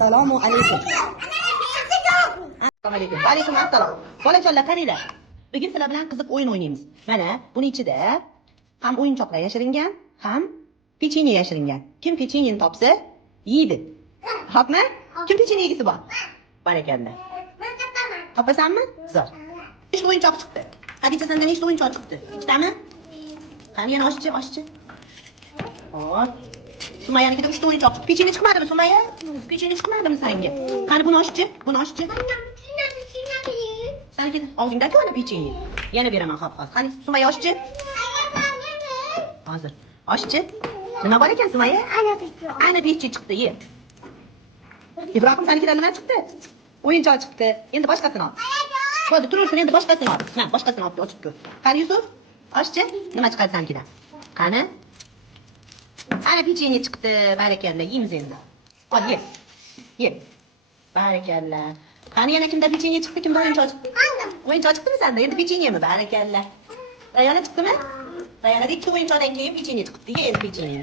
Assalomu alaykum. Assalomu alaykum. Va alaykum assalom. Bolajonlar, qaranglar. Bugun sizlar bilan qiziq o'yin o'ynaymiz. Mana buni ichida ham o'yinchoqlar yashiringan, ham pechenye yashiringan. Kim pechenyeni topsa, yeydi. Xo'pmi? Kim pechenye yegisi bor? Barakalla. Topasanmi? Zo'r. Nechta o'yinchoq chiqdi? Hadicha, senda nechta o'yinchoq chiqdi? Ikkitami? Qani yana oshchi. Hop. Sumayyanikida 3 ta o'yinchoq chiqdi. Pechenye chiqmadimi Sumayya? Pechenye chiqmadimi senga? Qani buni oshchi. Senga og'zingdagi mana pechenye. Yana beraman, hop. Qani Sumayya oshchi. Hozir. Oshchi. Nima bor ekan Sumayya? Ana pechenye chiqdi, ye. Ibrohim, senikidan nima chiqdi? O'yinchoq chiqdi. Endi boshqasini ol. Hozir turursin, endi boshqasini ol. Mana boshqasini olib ochib ko'r. Qani Yusuf, oshchi. Nima chiqadi senikidan? Qani? Ana pechenye chiqdi. Barakalla, yeymiz endi. Ol, ye. Barakalla. Qani yana kimda pechenye chiqdi? Kimda o'yinchoq chiqdi? O'yinchoq chiqdimi senda? Endi pechenye mi? Barakalla. Rayona chiqdimi? Rayonada 2 o'yinchoqdan keyin pechenye chiqdi. Ye endi pechenye.